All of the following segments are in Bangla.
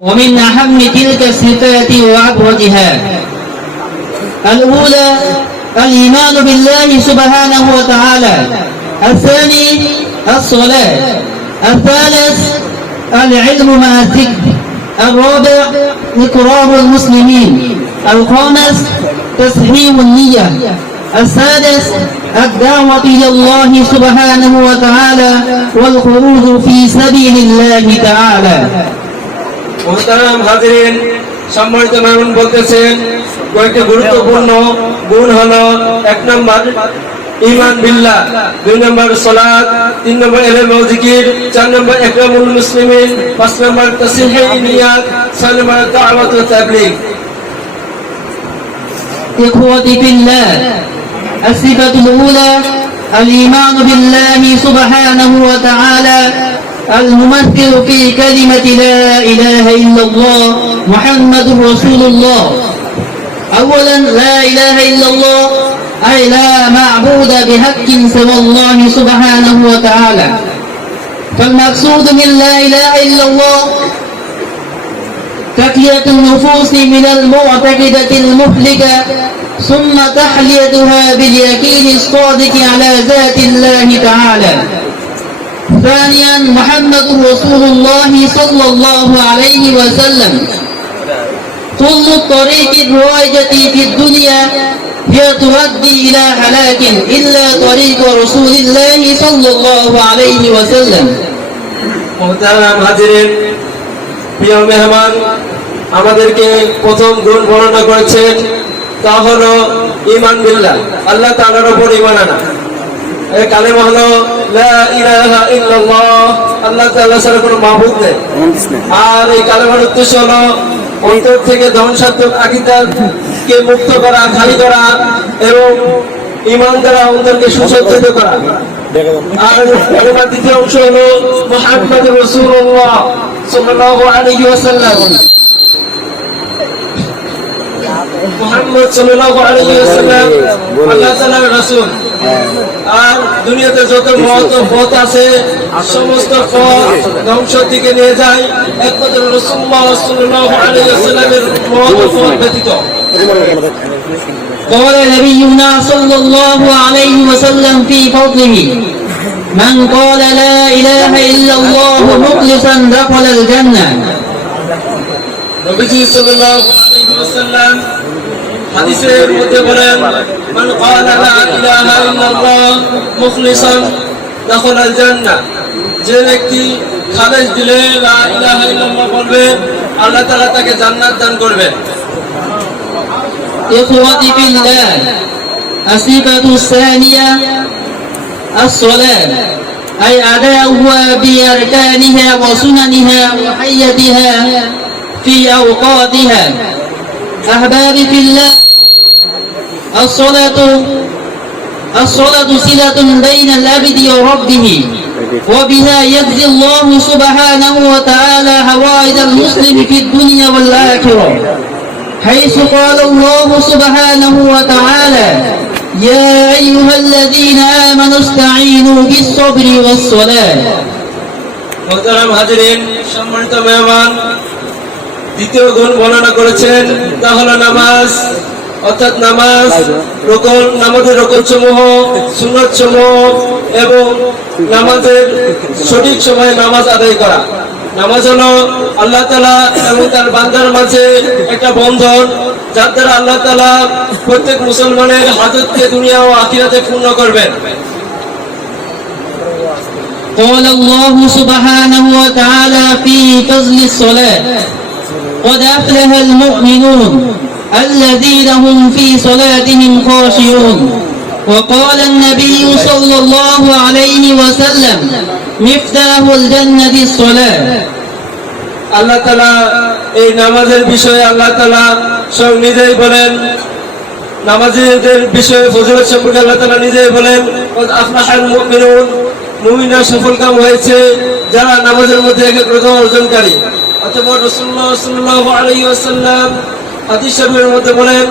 ومن أهم تلك الصفات وأبرزها الأولى الإيمان بالله سبحانه وتعالى، الثاني الصلاة، الثالث العلم مع الذكر، الرابع إكرام المسلمين، الخامس تصحيح النية، السادس الدعوة إلى الله سبحانه وتعالى والخروج في سبيل الله تعالى। মোহতারাম হাজিরিন, সম্মানিত মেহমান বলতেছেন কয়েকটি গুরুত্বপূর্ণ গুণ হলো, 1 নম্বর ঈমান বিল্লাহ, 2 নম্বর সালাত, 3 নম্বর ইলম ও জিকির, 4 নম্বর ইকরামুল মুসলিমিন, 5 নম্বর তাসহিহ নিয়াত, 6 নম্বর দাওয়াত ও তাবলীগ। إخوتي في الله، الصفة الأولى الإيمان بالله سبحانه وتعالى الممثل في كلمة لا إله إلا الله محمد رسول الله. أولا لا إله إلا الله أي لا معبود بحق سوى الله سبحانه وتعالى، فالمقصود من لا إله إلا الله تقية النفوس من المعتقدة المهلكة، ثم تحليتها باليقين الصادق على ذات الله تعالى. ثانيا محمد رسول الله صلى الله عليه وسلم، كل الطريق الرائجة في الدنيا هي تؤدي إلى هلاك إلا طريق رسول الله صلى الله عليه وسلم. মোহতারাম হাজিরিন, প্রিয় মেহমান আমাদেরকে প্রথম গুণ বর্ণনা করেছেন, তা হলো ঈমান বিল্লাহ, আল্লাহ তাআলার উপর ঈমান আনা। এই কালেমা হলো লা ইলাহা ইল্লাল্লাহ, আল্লাহ তাআলা ছাড়া কোনো মাবুদ নেই। আর এই কালেমার উদ্দেশ্য হলো অন্তর থেকে ধ্বংসাত্মক আকীদাকে মুক্ত করা, খালি করা এবং ঈমান দ্বারা অন্তরকে সুসজ্জিত করা। আর কালেমার দ্বিতীয় অংশ হলো মুহাম্মাদুর রাসূলুল্লাহ সাল্লাল্লাহু আলাইহি ওয়াসাল্লাম, মুহাম্মদ সাল্লাল্লাহু আলাইহি ওয়াসাল্লাম আল্লাহ তাআলার রাসূল। আর দুনিয়াতে যত পথ আছে সমস্ত পথ ধ্বংসের দিকে নিয়ে যায়, একমাত্র রাসূলুল্লাহ সাল্লাল্লাহু আলাইহি ওয়াসাল্লামের পথ ব্যতীত। قال نبينا صلى الله عليه وسلم في فضله من قال لا إله إلا الله مخلصا دخل الجنة. নবীজি সাল্লাল্লাহু আলাইহি ওয়াসাল্লাম হাদিসের মধ্যে বলেন, মান ক্বালা লা ইলাহা ইল্লাল্লাহ মুখলিসান দাখালাল জান্নাহ, যে ব্যক্তি খালেস দিলে লা ইলাহা ইল্লাল্লাহ বলবে, আল্লাহ তাআলা তাকে জান্নাত দান করবে। إخوتي في الله، الصفة الثانية الصلاة، أي أداؤها بأركانها وسننها وحيتها في أوقاتها. أحبابي في الله، الصلاة صلة بين العبد وربه، وبها يجزي الله سبحانه وتعالى حوائج المسلم في الدنيا والآخرة، حيث قال الله سبحانه وتعالى يا أيها الذين آمنوا استعينوا بالصبر والصلاة. মোহতারাম হাজিরিন, সম্মানিত মেহমান, দ্বিতীয় গুণ বর্ণনা করেছেন, তা হলো নামাজ, অর্থাৎ নামাজ নামাজের রকম সমূহ, সুন্নাত সমূহ এবং নামাজের সঠিক সময়ে নামাজ আদায় করা। নামাজ হলো আল্লাহ তাআলা এবং তার বান্দার মাঝে একটা বন্ধন, যার দ্বারা আল্লাহ তাআলা প্রত্যেক মুসলমানের হাজতকে দুনিয়া ও আখিরাতে পূর্ণ করবেন। قال الله سبحانه وتعالى في فضل الصلاة قد أفلح المؤمنون الذين هم في صلاتهم خاشعون. وقال النبي صلى الله عليه وسلم مفتاح الجنة الصلاة. আল্লাহ তাআলা এই নামাজের বিষয়ে আল্লাহ তাআলা স্বয়ং নিজেই বলেন, নামাজীদের বিষয়ে ফজিলত সম্পর্কে আল্লাহ তাআলা নিজেই বলেন, কদ আফলাহাল মুমিনুন, মুমিনরা সফলকাম হয়েছে যারা নামাজের মধ্যে একাগ্রতা অর্জনকারী। অথবা রাসূলুল্লাহ সাল্লাল্লাহু আলাইহি ওয়াসাল্লাম হাদিস শরীফের মধ্যে বলেন,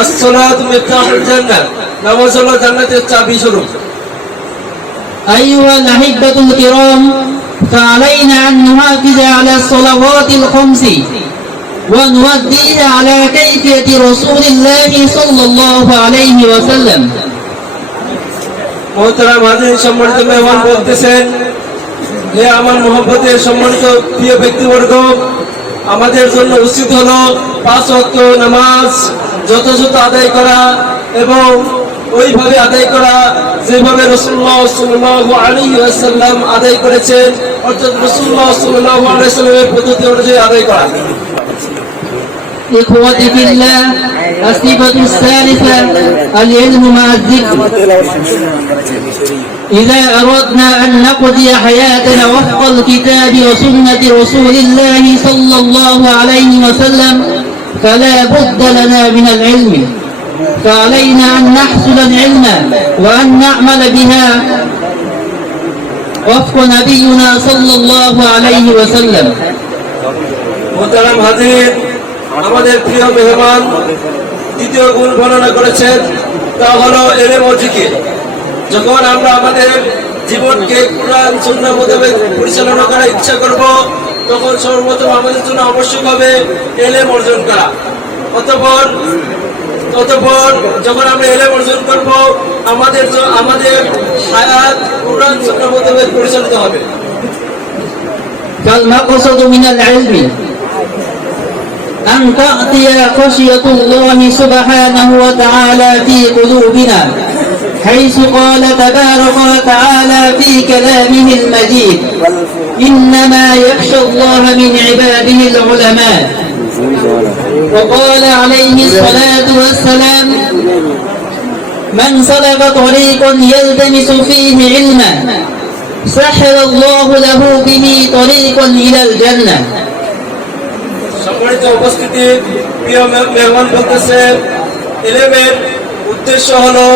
আস-সালাতু মিফতাহুল জান্নাহ, নামাজ হলো জান্নাতের চাবি স্বরূপ। أيها الأحبة الكرام، فعلينا أن نحافظ على الصلوات الخمس ونؤديها على كيفية رسول الله صلى الله عليه وسلم. মোহতারাম হাজির, সম্মানিত মেহমান বলতেছেন, হে আমার মহব্বতের সম্মানিত প্রিয় ব্যক্তিবর্গ, আমাদের জন্য উচিত হলো 5 ওয়াক্ত নামাজ যথাযথ আদায় করা এবং ওইভাবে আদায় করা যেভাবে রাসূলুল্লাহ সাল্লাল্লাহু আলাইহি ওয়াসাল্লাম আদায় করেছেন, অর্থাৎ রাসূলুল্লাহ সাল্লাল্লাহু আলাইহি ওয়াসাল্লামের পদ্ধতি অনুযায়ী আদায় করা। إخوتي في الله، الصفة الثالثة العلم مع الذكر. إذا أردنا أن نقضي حياتنا وفق الكتاب وسنة رسول الله صلى الله عليه وسلم فلا بد لنا من العلم، فعلينا أن نحصل العلم وأن نعمل بها وفق نبينا صلى الله عليه وسلم. মোহতারাম হাজির, আমাদের প্রিয় মেহমান দ্বিতীয় গুণ বর্ণনা করেছেন, তা হলো ইলম ও জিকির। যখন আমরা আমাদের জীবনকে কুরআন সুন্নাহ মোতাবেক পরিচালনা করার ইচ্ছা করব, তখন সর্বপ্রথম আমাদের জন্য আবশ্যক হবে ইলম অর্জন করা। অতঃপর যখন আমরা ইলম অর্জন করব, আমাদের হায়াত কুরআন সুন্নাহ মোতাবেক পরিচালিত হবে। فالمقصد من العلم أن تأتي خشية الله سبحانه وتعالى في قلوبنا، حيث قال تبارك وتعالى في كلامه المجيد: إنما يخشى الله من عباده العلماء. وقال عليه الصلاة والسلام: من سلك طريقا يلتمس فيه علما سهل الله له به طريقا إلى الجنة. সম্মানিত উপস্থিতি, প্রিয় মেহমান বলতেছেন, ইলমের উদ্দেশ্য হলো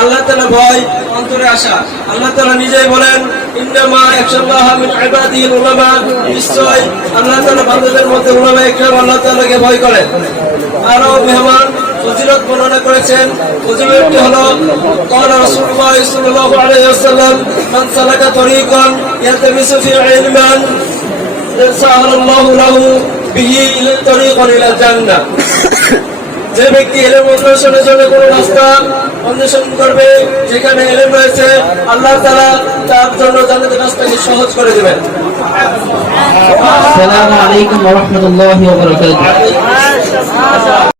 আল্লাহ তাআলা ভয় অন্তরে আসা। আল্লাহ তাআলা নিজেই বলেন, ইন্নামা ইয়াখশাল্লাহা মিন ইবাদিহিল উলামা, নিশ্চয় আল্লাহ তাআলা বান্দাদের মধ্যে উলামা ইকরাম আল্লাহ তাআলাকে ভয় করে। আরো মেহমান ফজিলত বর্ণনা করেছেন, ফজিলতটি হলো ক্বালা রাসূলুল্লাহ সাল্লাল্লাহু আলাইহি ওয়াসাল্লাম, মান সালাকা তরিকান ইয়ালতামিসু ফিহি ইলমান সাহালাল্লাহু লাহু বিহি তরিকান ইলাল জান্নাহ। যে ব্যক্তি ইলম অন্বেষণের জন্য কোন রাস্তা অন্বেষণ করবে, যেখানে ইলম রয়েছে, আল্লাহ তাআলা তার জন্য জান্নাতের রাস্তাকে সহজ করে দেবেন। السلام عليكم ورحمة الله وبركاته.